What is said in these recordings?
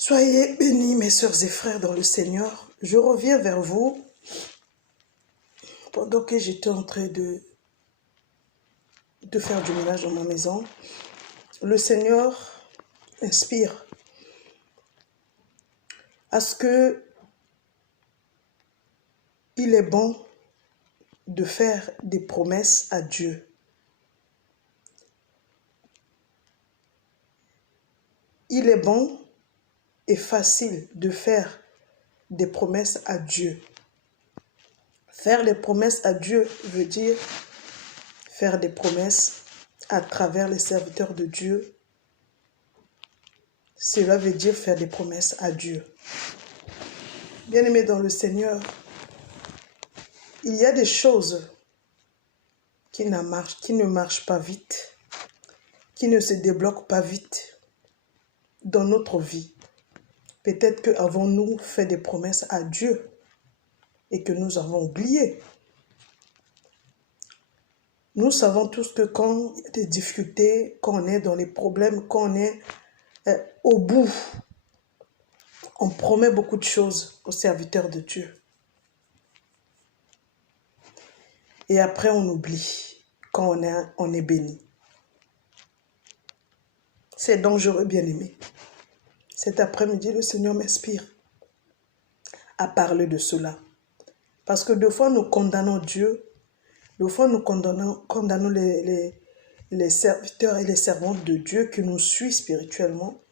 Soyez bénis, mes sœurs et frères dans le Seigneur. Je reviens vers vous pendant que j'étais en train de faire du ménage dans ma maison. Le Seigneur inspire à ce que il est bon de faire des promesses à Dieu. Il est bon et facile de faire des promesses à Dieu. Faire les promesses à Dieu veut dire faire des promesses à travers les serviteurs de Dieu. Cela veut dire faire des promesses à Dieu. Bien-aimés dans le Seigneur, il y a des choses qui ne marchent pas vite, qui ne se débloquent pas vite dans notre vie. Peut-être que avons-nous fait des promesses à Dieu et que nous avons oublié. Nous savons tous que quand il y a des difficultés, quand on est dans les problèmes, quand on est au bout, on promet beaucoup de choses aux serviteurs de Dieu. Et après, on oublie quand on est béni. C'est dangereux, bien-aimé. Cet après-midi, le Seigneur m'inspire à parler de cela. Parce que deux fois, nous condamnons Dieu. Deux fois, nous condamnons les serviteurs et les servantes de Dieu qui nous suivent spirituellement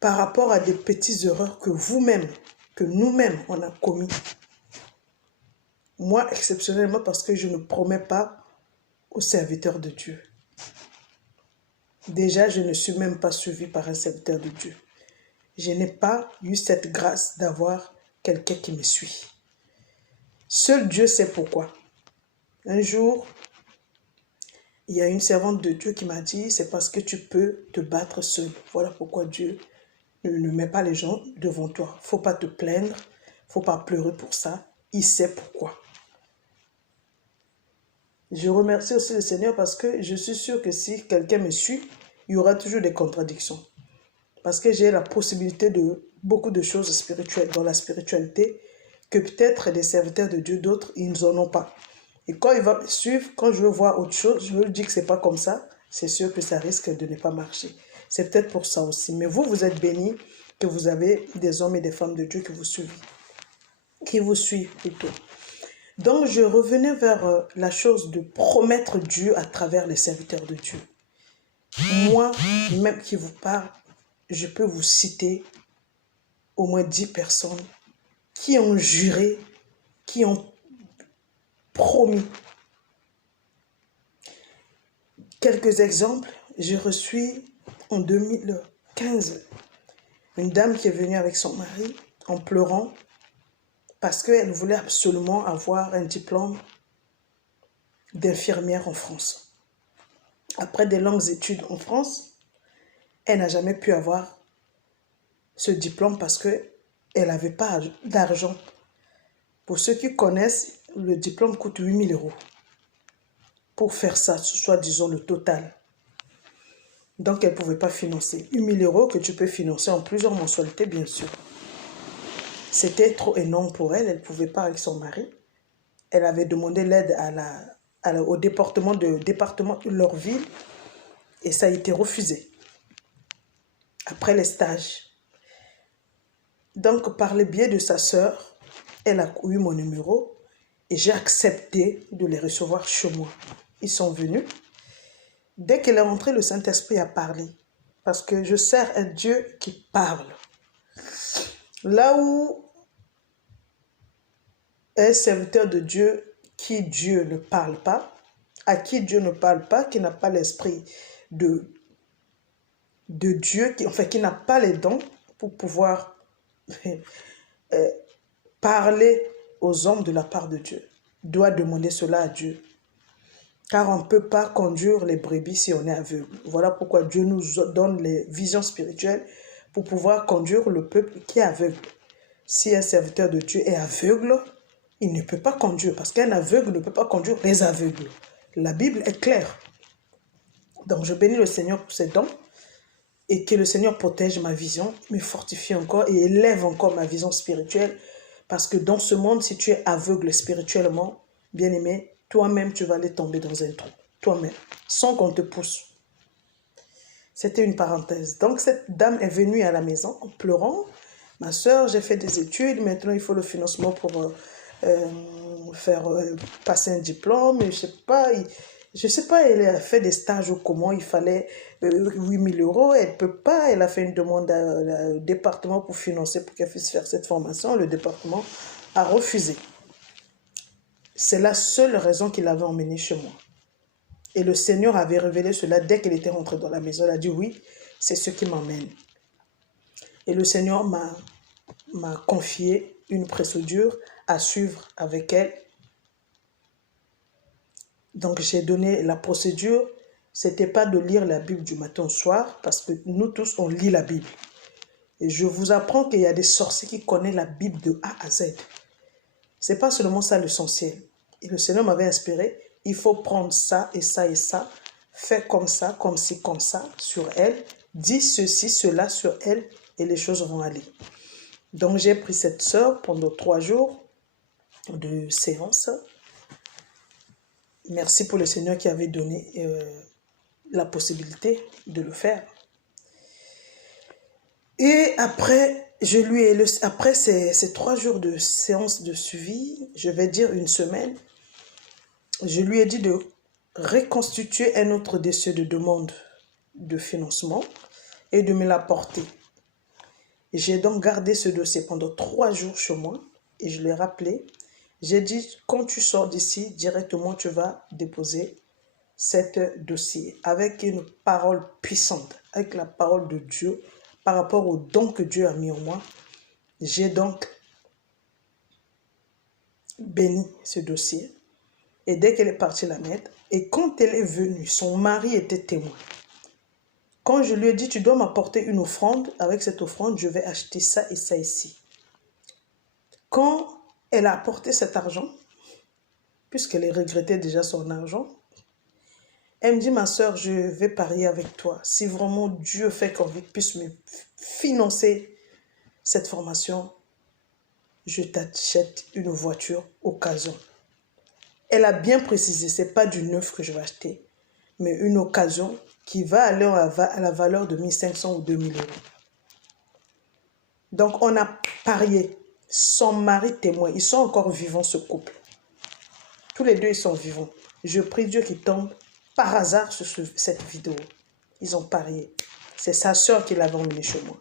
par rapport à des petites erreurs que nous-mêmes, on a commis. Moi, exceptionnellement, parce que je ne promets pas aux serviteurs de Dieu. Déjà, je ne suis même pas suivi par un serviteur de Dieu. Je n'ai pas eu cette grâce d'avoir quelqu'un qui me suit. Seul Dieu sait pourquoi. Un jour, il y a une servante de Dieu qui m'a dit, c'est parce que tu peux te battre seul. Voilà pourquoi Dieu ne met pas les gens devant toi. Il ne faut pas te plaindre, il ne faut pas pleurer pour ça. Il sait pourquoi. Je remercie aussi le Seigneur parce que je suis sûre que si quelqu'un me suit, il y aura toujours des contradictions. Parce que j'ai la possibilité de beaucoup de choses spirituelles, dans la spiritualité, que peut-être des serviteurs de Dieu, d'autres, ils n'en ont pas. Et quand il va me suivre, quand je veux voir autre chose, je lui dis que ce n'est pas comme ça, c'est sûr que ça risque de ne pas marcher. C'est peut-être pour ça aussi. Mais vous, vous êtes bénis que vous avez des hommes et des femmes de Dieu qui vous suivent plutôt. Donc, je revenais vers la chose de promettre Dieu à travers les serviteurs de Dieu. Moi, même qui vous parle, je peux vous citer au moins 10 personnes qui ont juré, qui ont promis. Quelques exemples, j'ai reçu en 2015 une dame qui est venue avec son mari en pleurant parce qu'elle voulait absolument avoir un diplôme d'infirmière en France. Après des longues études en France, elle n'a jamais pu avoir ce diplôme parce qu'elle n'avait pas d'argent. Pour ceux qui connaissent, le diplôme coûte 8 000 €. Pour faire ça, soit disons le total. Donc elle ne pouvait pas financer. 8 000 € que tu peux financer en plusieurs mensualités, bien sûr. C'était trop énorme pour elle, elle ne pouvait pas avec son mari. Elle avait demandé l'aide au département de leur ville et ça a été refusé. Après les stages. Donc par le biais de sa sœur, elle a eu mon numéro et j'ai accepté de les recevoir chez moi. Ils sont venus. Dès qu'elle est rentrée, le Saint-Esprit a parlé. Parce que je sers un Dieu qui parle. Là où un serviteur de Dieu qui Dieu ne parle pas, à qui Dieu ne parle pas, qui n'a pas l'esprit de Dieu, qui n'a pas les dons pour pouvoir parler aux hommes de la part de Dieu, doit demander cela à Dieu. Car on ne peut pas conduire les brebis si on est aveugle. Voilà pourquoi Dieu nous donne les visions spirituelles pour pouvoir conduire le peuple qui est aveugle. Si un serviteur de Dieu est aveugle, il ne peut pas conduire parce qu'un aveugle ne peut pas conduire les aveugles. La Bible est claire. Donc je bénis le Seigneur pour ses dons. et que le Seigneur protège ma vision, me fortifie encore et élève encore ma vision spirituelle. Parce que dans ce monde, si tu es aveugle spirituellement, bien-aimé, toi-même, tu vas aller tomber dans un trou. Toi-même, sans qu'on te pousse. C'était une parenthèse. Donc, cette dame est venue à la maison en pleurant. Ma soeur, j'ai fait des études. Maintenant, il faut le financement pour passer un diplôme. Je sais pas, elle a fait des stages ou comment. Il fallait 8 000 euros. Elle ne peut pas. Elle a fait une demande au département pour financer, pour qu'elle puisse faire cette formation. Le département a refusé. C'est la seule raison qu'il avait emmené chez moi. Et le Seigneur avait révélé cela dès qu'elle était rentrée dans la maison. Elle a dit oui, c'est ce qui m'emmène. Et le Seigneur m'a confié une procédure à suivre avec elle. Donc j'ai donné la procédure. C'était pas de lire la Bible du matin au soir, parce que nous tous, on lit la Bible. Et je vous apprends qu'il y a des sorciers qui connaissent la Bible de A à Z. C'est pas seulement ça l'essentiel. Et le Seigneur m'avait inspiré. Il faut prendre ça et ça et ça. Fais comme ça, comme ci, comme ça sur elle. Dis ceci, cela sur elle et les choses vont aller. Donc j'ai pris cette sœur pendant 3 jours de séance. Merci pour le Seigneur qui avait donné la possibilité de le faire. Et après, après ces 3 jours de séance de suivi, je vais dire une semaine, je lui ai dit de reconstituer un autre dossier de demande de financement et de me l'apporter. J'ai donc gardé ce dossier pendant 3 jours chez moi et je l'ai rappelé. J'ai dit, quand tu sors d'ici, directement tu vas déposer cet dossier avec une parole puissante, avec la parole de Dieu par rapport au don que Dieu a mis en moi. J'ai donc béni ce dossier. Et dès qu'elle est partie la mettre, et quand elle est venue, son mari était témoin. Quand je lui ai dit, tu dois m'apporter une offrande, avec cette offrande, je vais acheter ça et ça ici. Quand elle a apporté cet argent, puisqu'elle regrettait déjà son argent, elle me dit, ma soeur, je vais parier avec toi. Si vraiment Dieu fait qu'on puisse me financer cette formation, je t'achète une voiture occasion. Elle a bien précisé, ce n'est pas du neuf que je vais acheter, mais une occasion qui va aller à la valeur de 1 500 ou 2 000 euros. Donc, on a parié. Son mari témoin, ils sont encore vivants, ce couple. Tous les deux, ils sont vivants. Je prie Dieu qu'il tombe par hasard sur cette vidéo. Ils ont parié. C'est sa soeur qui l'avait emmené chez moi.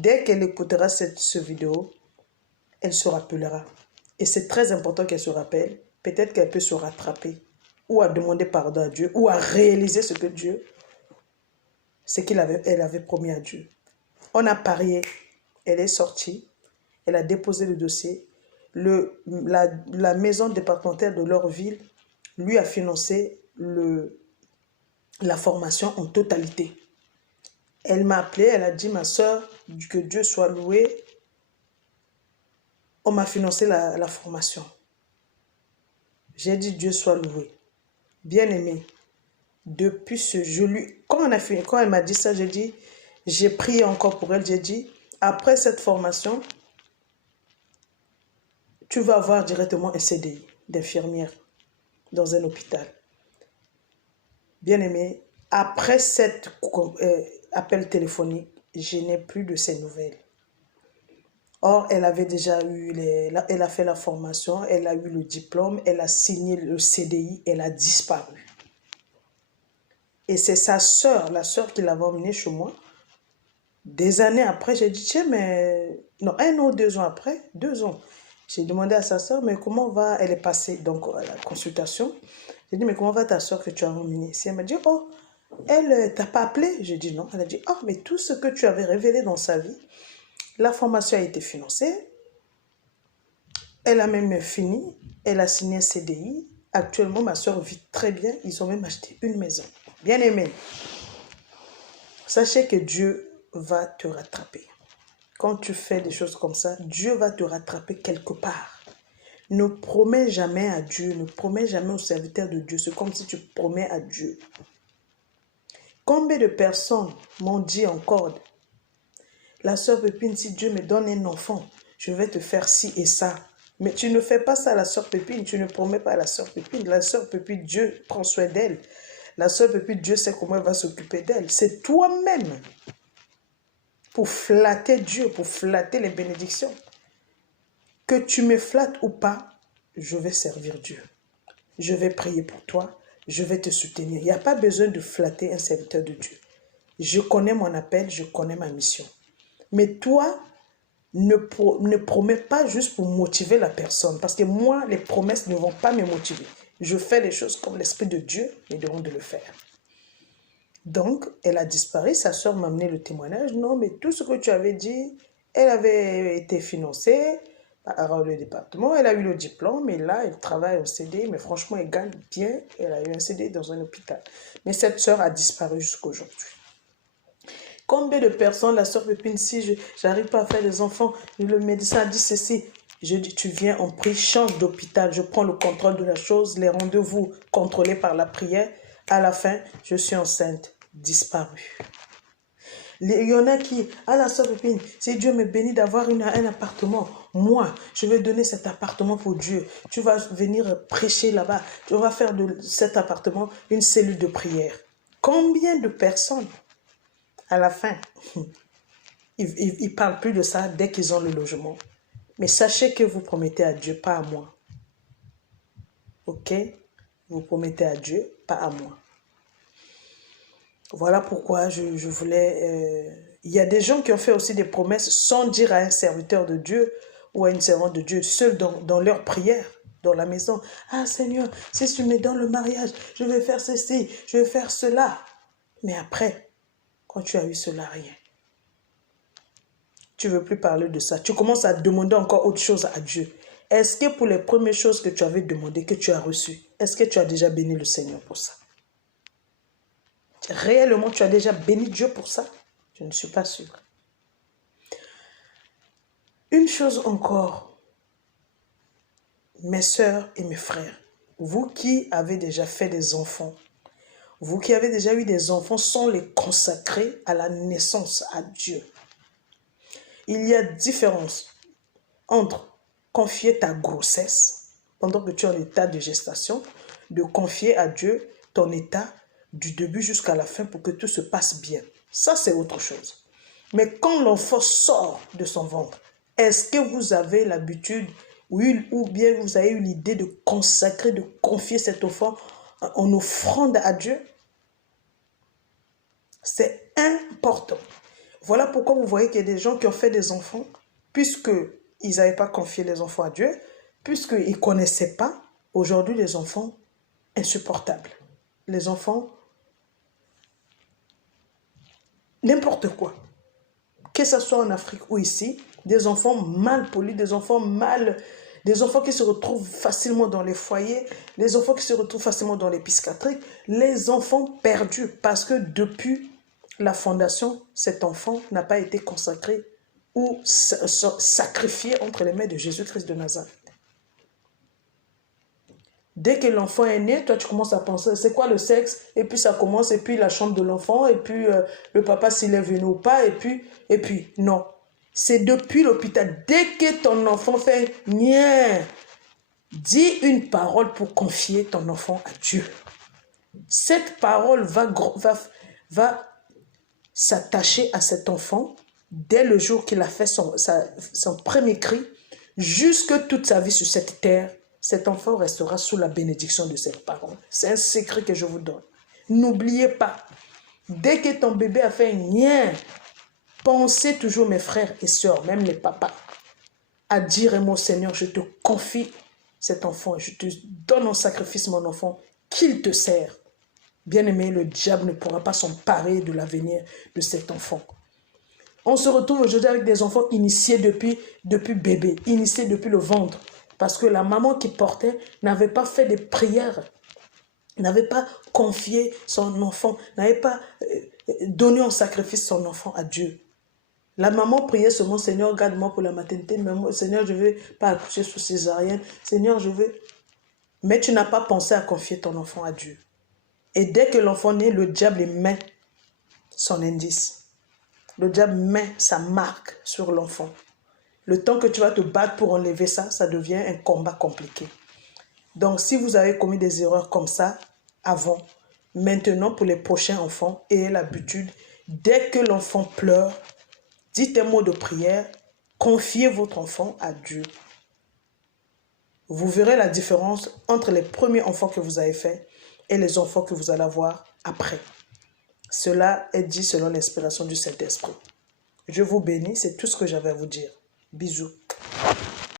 Dès qu'elle écoutera cette vidéo, elle se rappellera. Et c'est très important qu'elle se rappelle. Peut-être qu'elle peut se rattraper ou à demander pardon à Dieu ou à réaliser ce que Dieu, elle avait promis à Dieu. On a parié. Elle est sortie. Elle a déposé le dossier. La maison départementale de leur ville lui a financé la formation en totalité. Elle m'a appelé, elle a dit, ma soeur, que Dieu soit loué. On m'a financé la formation. J'ai dit, Dieu soit loué. Bien aimé. Depuis ce jour, quand elle m'a dit ça, j'ai prié encore pour elle. J'ai dit, après cette formation, tu vas avoir directement un CDI d'infirmière dans un hôpital. Bien aimé, après cet appel téléphonique, je n'ai plus de ces nouvelles. Or, elle avait déjà eu, elle a fait la formation, elle a eu le diplôme, elle a signé le CDI, elle a disparu. Et c'est sa sœur, la sœur qui l'avait emmenée chez moi. Des années après, j'ai dit, tiens, mais... Non, 1 an ou 2 ans après, 2 ans. J'ai demandé à sa sœur, mais comment va... Elle est passée donc à la consultation. J'ai dit, mais comment va ta sœur que tu as emmenée ici? Elle m'a dit, oh, elle t'a pas appelé? J'ai dit non. Elle a dit, oh, mais tout ce que tu avais révélé dans sa vie, la formation a été financée. Elle a même fini. Elle a signé un CDI. Actuellement, ma soeur vit très bien. Ils ont même acheté une maison. Bien aimé. Sachez que Dieu va te rattraper. Quand tu fais des choses comme ça, Dieu va te rattraper quelque part. Ne promets jamais à Dieu, ne promets jamais au serviteur de Dieu. C'est comme si tu promets à Dieu. Combien de personnes m'ont dit encore, la sœur Pépine, si Dieu me donne un enfant, je vais te faire ci et ça. Mais tu ne fais pas ça à la sœur Pépine, tu ne promets pas à la sœur Pépine. La sœur Pépine, Dieu prend soin d'elle. La sœur Pépine, Dieu sait comment elle va s'occuper d'elle. C'est toi-même pour flatter Dieu, pour flatter les bénédictions. Que tu me flattes ou pas, je vais servir Dieu. Je vais prier pour toi, je vais te soutenir. Il n'y a pas besoin de flatter un serviteur de Dieu. Je connais mon appel, je connais ma mission. Mais toi, ne promets pas juste pour motiver la personne. Parce que moi, les promesses ne vont pas me motiver. Je fais les choses comme l'Esprit de Dieu me demande de le faire. Donc, elle a disparu. Sa soeur m'a amené le témoignage. Non, mais tout ce que tu avais dit, elle avait été financée par le département. Elle a eu le diplôme. Mais là, elle travaille au CD. Mais franchement, elle gagne bien. Elle a eu un CD dans un hôpital. Mais cette soeur a disparu jusqu'à aujourd'hui. Combien de personnes, la soeur Pépine, si je n'arrive pas à faire des enfants, le médecin a dit ceci. Je dis, tu viens, on prie, change d'hôpital. Je prends le contrôle de la chose. Les rendez-vous contrôlés par la prière. À la fin, je suis enceinte. Disparu. Il y en a qui, à la sœur Pépine, si Dieu me bénit d'avoir un appartement, moi, je vais donner cet appartement pour Dieu. Tu vas venir prêcher là-bas. Tu vas faire de cet appartement une cellule de prière. Combien de personnes, à la fin, ils ne parlent plus de ça dès qu'ils ont le logement. Mais sachez que vous promettez à Dieu, pas à moi. Ok? Vous promettez à Dieu, pas à moi. Voilà pourquoi je voulais... Il y a des gens qui ont fait aussi des promesses sans dire à un serviteur de Dieu ou à une servante de Dieu, seul dans leur prière, dans la maison. Ah Seigneur, si tu me donnes le mariage, je vais faire ceci, je vais faire cela. Mais après, quand tu as eu cela, rien. Tu ne veux plus parler de ça. Tu commences à demander encore autre chose à Dieu. Est-ce que pour les premières choses que tu avais demandées, que tu as reçues, est-ce que tu as déjà béni le Seigneur pour ça? Réellement, tu as déjà béni Dieu pour ça? Je ne suis pas sûre. Une chose encore, mes sœurs et mes frères, vous qui avez déjà fait des enfants, vous qui avez déjà eu des enfants sans les consacrer à la naissance à Dieu, il y a différence entre confier ta grossesse pendant que tu es en état de gestation, de confier à Dieu ton état du début jusqu'à la fin pour que tout se passe bien. Ça, c'est autre chose. Mais quand l'enfant sort de son ventre, est-ce que vous avez l'habitude ou bien vous avez eu l'idée de consacrer, de confier cet enfant en offrande à Dieu? C'est important. Voilà pourquoi vous voyez qu'il y a des gens qui ont fait des enfants, puisqu'ils n'avaient pas confié les enfants à Dieu, puisqu'ils ne connaissaient pas. Aujourd'hui, les enfants, insupportables. Les enfants, n'importe quoi. Que ce soit en Afrique ou ici, des enfants mal polis, des enfants qui se retrouvent facilement dans les foyers, les enfants qui se retrouvent facilement dans les psychiatriques, les enfants perdus parce que depuis la fondation, cet enfant n'a pas été consacré ou sacrifié entre les mains de Jésus-Christ de Nazareth. Dès que l'enfant est né, toi tu commences à penser, c'est quoi le sexe? Et puis ça commence, et puis la chambre de l'enfant, et puis le papa s'il est venu ou pas, et puis non. C'est depuis l'hôpital. Dès que ton enfant fait rien, dis une parole pour confier ton enfant à Dieu. Cette parole va s'attacher à cet enfant dès le jour qu'il a fait son premier cri, jusque toute sa vie sur cette terre. Cet enfant restera sous la bénédiction de cette parole. C'est un secret que je vous donne. N'oubliez pas, dès que ton bébé a fait rien, pensez toujours, mes frères et sœurs, même les papas, à dire, mon Seigneur, je te confie cet enfant, je te donne en sacrifice mon enfant, qu'il te sert. Bien-aimé, le diable ne pourra pas s'emparer de l'avenir de cet enfant. On se retrouve aujourd'hui avec des enfants initiés depuis bébé, initiés depuis le ventre. Parce que la maman qui portait n'avait pas fait des prières, n'avait pas confié son enfant, n'avait pas donné en sacrifice son enfant à Dieu. La maman priait seulement, Seigneur, garde-moi pour la maternité. Seigneur, je ne veux pas accoucher sous césarienne. Seigneur, je veux... Mais tu n'as pas pensé à confier ton enfant à Dieu. Et dès que l'enfant naît, le diable met son indice. Le diable met sa marque sur l'enfant. Le temps que tu vas te battre pour enlever ça, ça devient un combat compliqué. Donc, si vous avez commis des erreurs comme ça avant, maintenant pour les prochains enfants, ayez l'habitude, dès que l'enfant pleure, dites un mot de prière, confiez votre enfant à Dieu. Vous verrez la différence entre les premiers enfants que vous avez faits et les enfants que vous allez avoir après. Cela est dit selon l'inspiration du Saint-Esprit. Je vous bénis, c'est tout ce que j'avais à vous dire. Bisous.